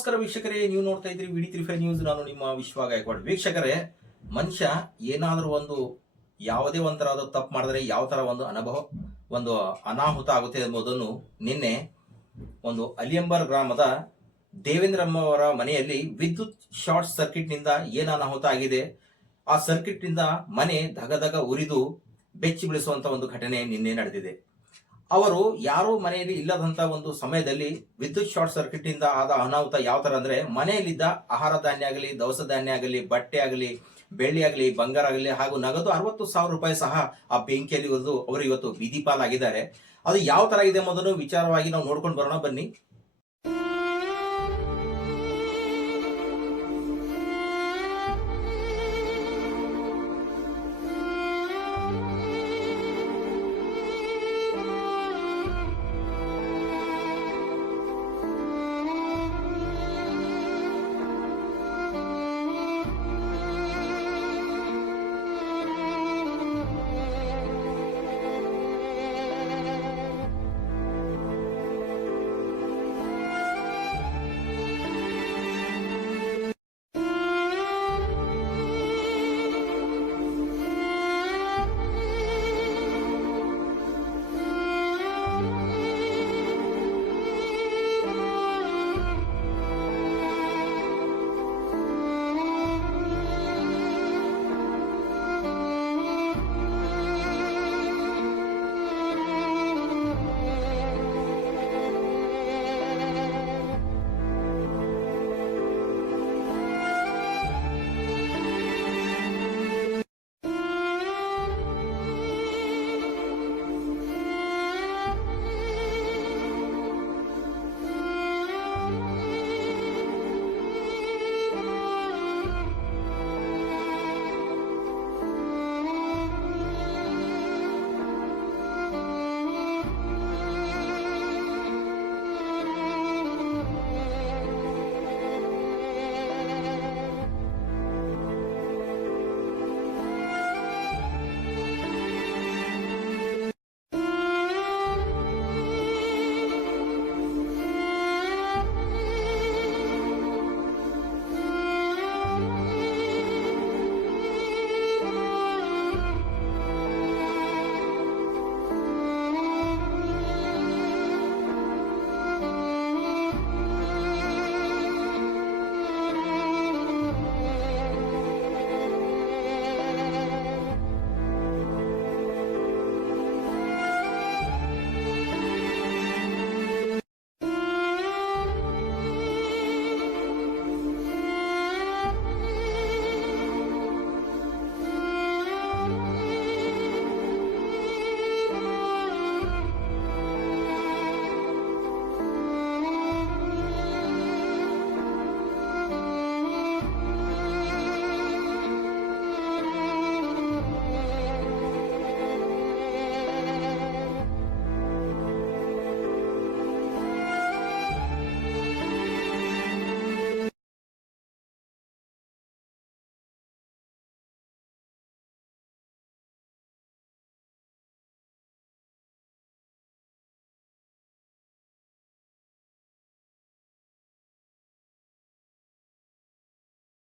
ನಮಸ್ಕಾರ ವೀಕ್ಷಕರೇ, ನೀವು ನೋಡ್ತಾ ಇದ್ರಿ ವಿಡಿ35 ನ್ಯೂಸ್. ನಾನು ನಿಮ್ಮ ವಿಶ್ವ ಗಾಯಕ್ವಾಡ್. ವೀಕ್ಷಕರೇ, ಮನುಷ್ಯ ಏನಾದರೂ ಒಂದು ಯಾವುದೇ ಒಂಥರದ ತಪ್ಪು ಮಾಡಿದ್ರೆ ಯಾವ ತರ ಒಂದು ಅನಾಹುತ ಆಗುತ್ತೆ ಎಂಬುದನ್ನು ನಿನ್ನೆ ಒಂದು ಅಲಿಯಂಬರ್ ಗ್ರಾಮದ ದೇವೇಂದ್ರಮ್ಮ ಅವರ ಮನೆಯಲ್ಲಿ ವಿದ್ಯುತ್ ಶಾರ್ಟ್ ಸರ್ಕ್ಯೂಟ್ ನಿಂದ ಏನು ಅನಾಹುತ ಆಗಿದೆ, ಆ ಸರ್ಕ್ಯೂಟ್ ನಿಂದ ಮನೆ ಧಗಧಗ ಉರಿದು ಬೆಚ್ಚಿ ಬೀಳಿಸುವಂತ ಒಂದು ಘಟನೆ ನಿನ್ನೆ ನಡೆದಿದೆ. ಅವರು ಯಾರೋ ಮನೆಯಲ್ಲಿ ಇಲ್ಲದಂತ ಒಂದು ಸಮಯದಲ್ಲಿ ವಿದ್ಯುತ್ ಶಾರ್ಟ್ ಸರ್ಕ್ಯೂಟ್ ಇಂದ ಆದ ಅನಾಹುತ ಯಾವ ತರ ಅಂದ್ರೆ, ಮನೆಯಲ್ಲಿದ್ದ ಆಹಾರ ಧಾನ್ಯ ಆಗಲಿ, ದವಸ ಧಾನ್ಯ ಆಗಲಿ, ಬಟ್ಟೆ ಆಗಲಿ, ಬೆಳ್ಳಿ ಆಗಲಿ, ಬಂಗಾರ ಆಗಲಿ ಹಾಗೂ ನಗದು 60,000 ರೂಪಾಯಿ ಸಹ ಆ ಬೆಂಕಿಯಲ್ಲಿ ಉರಿದು ಅವರು ಇವತ್ತು ಬೀದಿ ಪಾಲಾಗಿದ್ದಾರೆ. ಅದು ಯಾವ ತರ ಇದೆ ಎಂಬುದನ್ನು ವಿಚಾರವಾಗಿ ನಾವು ನೋಡ್ಕೊಂಡು ಬರೋಣ ಬನ್ನಿ.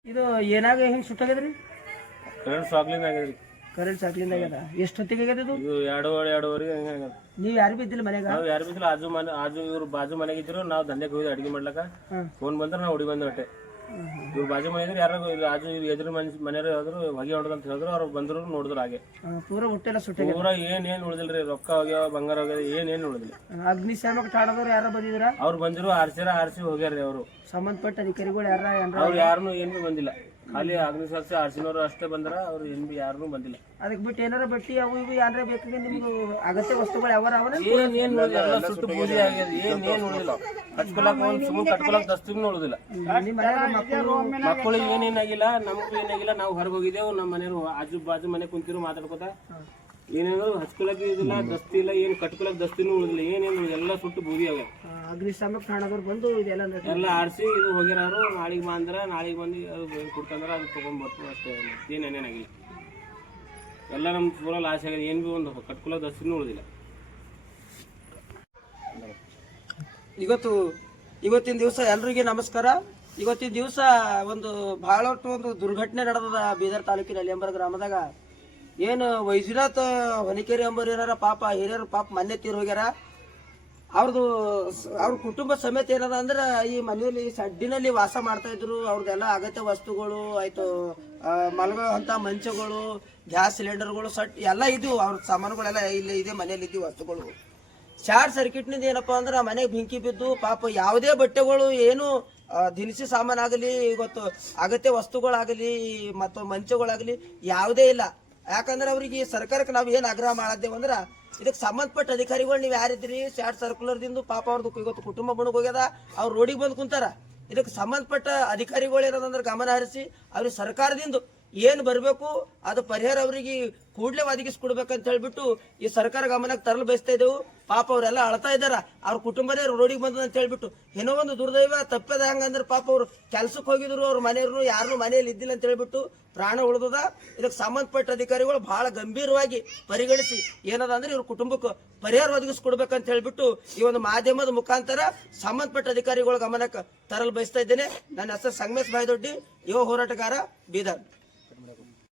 ಇದು ಏನಾಗ ಹಿಂಗೆ ಸುಟ್ಟಾಗ್ಯದ್ರಿ? ಕರೆಂಟ್ ಸಾಕ್ಲಿಂಗ್ ಆಗ್ಯದ್ರಿ. ಕರೆಂಟ್ ಸಾಕ್ಲಿಂದ ಆಗ್ಯದ. ಎಷ್ಟು ಹೊತ್ತಿಗೆ ಆಗ್ಯದ ಇದು? ಇದು ಎರಡೂವರೆಗೆ ಹಂಗೆ ಆಗ್ಯದ. ನೀವು ಯಾರು ಬಿದ್ದಿಲ್ಲ ಮನೆಯಾಗ? ನಾವು ಯಾರು ಬಿದ್ದಿಲ್ಲ. ಆಜು ಇವ್ರು ಬಾಜು ಮನೆಗೆ ಇದ್ರು. ನಾವು ದಂಧೆಗೆ ಹೋಗಿದ್ವಿ ಅಡಿಗೆ ಮಾಡ್ಲಕ್ಕ. ಫೋನ್ ಬಂದ್ರೆ ನಾವು ಹುಡಿ ಬಂದು ಹೊಟ್ಟೆ. ಇವ್ರು ಬಾಜು ಮನೆ ಇದ್ರು. ಯಾರು ಆಜು ಎದುರು ಮನೆಯವ್ರು ಯಾವ್ದ್ರು ಹೊಗೆ ಹೊಡೆದಂತ ಹೇಳಿದ್ರು. ಅವ್ರು ಬಂದ್ರು ನೋಡಿದ್ರು. ಹಾಗೆ ಪೂರ ಹೊಟ್ಟೆಲ್ಲ ಸುಟ್ಟಾಗ ಪೂರ ಏನ್ ಉಳಿದಿಲ್ರಿ. ರೊಕ್ಕ ಹೋಗ್ಯಾವ, ಬಂಗಾರ ಹೋಗ್ಯಾವ, ಏನ್ ಉಳಿದಿಲ್ಲ. ಅಗ್ನಿಶಾಮಕ ಠಾಣದವ್ರು ಯಾರ ಬಂದಿದ್ರ? ಅವ್ರು ಬಂದಿರು, ಆರ್ಸಿ ಹೋಗ್ಯಾರ್ರಿ. ಅವರು ಸಂಬಂಧಪಟ್ಟ ಅಧಿಕಾರಿಗಳು ಅವ್ರು ಯಾರನ್ನು ಏನ್ ಬಿ ಬಂದಿಲ್ಲ. ಖಾಲಿ ಅಗ್ನಿಶಾಮಕ ಆರ್ಸಿನವ್ರು ಅಷ್ಟೇ ಬಂದ್ರ. ಅವ್ರು ಏನ್ ಬಿ ಯಾರನ್ನೂ ಬಂದಿಲ್ಲ. ಅದಕ್ಕೆ ಬಿಟ್ಟು ಏನಾರ ಬಟ್ಟಿ ಅವು ಇವು ಏನಾರ ಬೇಕಾಗಿ ನಿಮ್ಗೆ ಅಗತ್ಯ ವಸ್ತುಗಳು ಯಾವಾರ ಅವನ? ಏನ್ ಉಳಿದಿಲ್ಲ. ಎಲ್ಲ ಸುಟ್ಟು ಬೂದಿ ಆಗ್ಯದ. ಏನ್ ಉಳಿದಿಲ್ಲ. ಕಟ್ಕೊಳಕ್ ಒಂದ್ ಸುಮ್ಮನೆ ಕಟ್ಕೊಳಕ್ ದಸ್ತಿನೂ ಉಳಿದಿಲ್ಲ. ನಿಮ್ಮ ಮನೆಯಾಗ ಮಕ್ಕಳಿಗೆ ಏನೇನಾಗಿಲ್ಲ, ನಮಗೂ ಏನಾಗಿಲ್ಲ. ನಾವು ಹೊರಗೆ ಹೋಗಿದ್ದೇವು. ನಮ್ಮ ಮನೆಯವರು ಆಜು ಬಾಜು ಮನೆ ಕುಂತಿರು ಮಾತಾಡ್ಕೋತ. ಏನೇನೋ ಹಚ್ಕೊಳಕ್ ಇದಿಲ್ಲ, ದಸ್ತಿ ಇಲ್ಲ, ಏನು ಕಟ್ಕೊಳಕ್ ದಸ್ತಿನೂ ಉಳಿದಿಲ್ಲ. ಏನೇನು ಎಲ್ಲ ಸುಟ್ಟು ಬೂದಿ ಆಗ್ಯಾವ. ಅಗ್ನಿಶಾಮಕ ಠಾಣದವ್ರು ಬಂದು ಇದೆಲ್ಲ ಆರಿಸಿ ಇದು ಹೋಗ್ಯಾರು. ನಾಳೆಗೆ ಬಂದ್ರೆ ನಾಳೆಗೆ ಬಂದು ಅದು ಕೊಡ್ತಂದ್ರೆ ಅದು ತೊಗೊಂಡ್ಬರ್ತೀವಿ ಅಷ್ಟೇ. ಏನೇನಾಗಿಲ್ಲ. ಎಲ್ಲ ನಮ್ಮ ಪೂರ ಲಾಸ್ ಆಗಿದೆ. ಏನು ಭೀ ಒಂದು ಕಟ್ಕೊಳಕ್ ದಸ್ತಿನೂ ಉಳಿದಿಲ್ಲ. ಇವತ್ತು ಇವತ್ತಿನ ದಿವಸ ಎಲ್ರಿಗೂ ನಮಸ್ಕಾರ. ಇವತ್ತಿನ ದಿವಸ ಒಂದು ಬಹಳಷ್ಟು ಒಂದು ದುರ್ಘಟನೆ ನಡೆದದ ಬೀದರ್ ತಾಲೂಕಿನ ಅಲಿಯಂಬರ ಗ್ರಾಮದಾಗ. ಏನು ವೈದ್ಯನಾಥ್ ಹೊನಿಕೇರಿ ಎಂಬರು ಏನಾರ ಪಾಪ ಹಿರಿಯರು ಪಾಪ ಮೊನ್ನೆ ತೀರ್ ಹೋಗ್ಯಾರ. ಅವ್ರ ಕುಟುಂಬ ಸಮೇತ ಏನದ ಅಂದ್ರೆ ಈ ಮನೆಯಲ್ಲಿ ಸಡ್ಡಿನಲ್ಲಿ ವಾಸ ಮಾಡ್ತಾ ಇದ್ರು. ಅವ್ರದ್ದೆಲ್ಲ ಅಗತ್ಯ ವಸ್ತುಗಳು ಆಯ್ತು, ಮಲಗೋ ಅಂತ ಮಂಚಗಳು, ಗ್ಯಾಸ್ ಸಿಲಿಂಡರ್ಗಳು, ಸಟ್ ಎಲ್ಲ ಇದ್ವು. ಅವ್ರ ಸಾಮಾನುಗಳೆಲ್ಲ ಇಲ್ಲಿ ಇದೆ, ಮನೆಯಲ್ಲಿ ಇದ್ವು ವಸ್ತುಗಳು. ಶಾರ್ಟ್ ಸರ್ಕ್ಯೂಟ್ನಿಂದ ಏನಪ್ಪಾ ಅಂದ್ರೆ ಮನೆಗೆ ಬೆಂಕಿ ಬಿದ್ದು ಪಾಪ ಯಾವುದೇ ಬಟ್ಟೆಗಳು ಏನು ದಿನಸಿ ಸಾಮಾನಾಗಲಿ, ಇವತ್ತು ಅಗತ್ಯ ವಸ್ತುಗಳಾಗಲಿ ಮತ್ತು ಮಂಚಗಳಾಗಲಿ ಯಾವುದೇ ಇಲ್ಲ. ಯಾಕಂದ್ರೆ ಅವ್ರಿಗೆ ಸರ್ಕಾರಕ್ಕೆ ನಾವು ಏನು ಆಗ್ರಹ ಮಾಡತ್ತೇವಂದ್ರೆ, ಇದಕ್ಕೆ ಸಂಬಂಧಪಟ್ಟ ಅಧಿಕಾರಿಗಳು ನೀವು ಯಾರಿದ್ರಿ, ಶಾರ್ಟ್ ಸರ್ಕ್ಯುಲರ್ದಿಂದ ಪಾಪ ಅವ್ರದ್ದು ಇವತ್ತು ಕುಟುಂಬ ಬಣಗ್ ಹೋಗ್ಯದ, ಅವ್ರು ರೋಡಿಗೆ ಬಂದು ಕುಂತಾರ. ಇದಕ್ಕೆ ಸಂಬಂಧಪಟ್ಟ ಅಧಿಕಾರಿಗಳು ಏನದಂದ್ರೆ ಗಮನ ಹರಿಸಿ ಅವ್ರಿಗೆ ಸರ್ಕಾರದಿಂದ ಏನು ಬರಬೇಕು ಅದು ಪರಿಹಾರ ಅವರಿಗೆ ಕೂಡಲೇ ಒದಗಿಸ್ಕೊಡ್ಬೇಕಂತ ಹೇಳ್ಬಿಟ್ಟು ಈ ಸರ್ಕಾರ ಗಮನಕ್ಕೆ ತರಲು ಬಯಸ್ತಾ ಇದ್ದೆವು. ಪಾಪ ಅವರೆಲ್ಲ ಅಳ್ತಾ ಇದ್ದಾರ, ಅವ್ರ ಕುಟುಂಬನೇ ರೋಡಿಗೆ ಬಂದದ ಅಂತ ಹೇಳ್ಬಿಟ್ಟು. ಏನೋ ಒಂದು ದುರ್ದೈವ ತಪ್ಪದ ಹಂಗಂದ್ರೆ ಪಾಪ ಅವ್ರು ಕೆಲ್ಸಕ್ಕೆ ಹೋಗಿದ್ರು, ಅವ್ರ ಮನೆಯವ್ರು ಯಾರನ್ನೂ ಮನೆಯಲ್ಲಿ ಇದ್ದಿಲ್ಲ ಅಂತ ಹೇಳ್ಬಿಟ್ಟು ಪ್ರಾಣ ಉಳಿದದ. ಇದಕ್ಕೆ ಸಂಬಂಧಪಟ್ಟ ಅಧಿಕಾರಿಗಳು ಬಹಳ ಗಂಭೀರವಾಗಿ ಪರಿಗಣಿಸಿ ಏನದ ಅಂದ್ರೆ ಇವ್ರ ಕುಟುಂಬಕ್ಕೆ ಪರಿಹಾರ ಒದಗಿಸ್ಕೊಡ್ಬೇಕಂತ ಹೇಳ್ಬಿಟ್ಟು ಈ ಒಂದು ಮಾಧ್ಯಮದ ಮುಖಾಂತರ ಸಂಬಂಧಪಟ್ಟ ಅಧಿಕಾರಿಗಳ ಗಮನಕ್ಕೆ ತರಲು ಬಯಸ್ತಾ ಇದ್ದೇನೆ. ನನ್ನ ಹೆಸರು ಸಂಗಮೇಶ್ ಬಾಯ್ದೊಡ್ಡಿ, ಯುವ ಹೋರಾಟಗಾರ, ಬೀದರ್.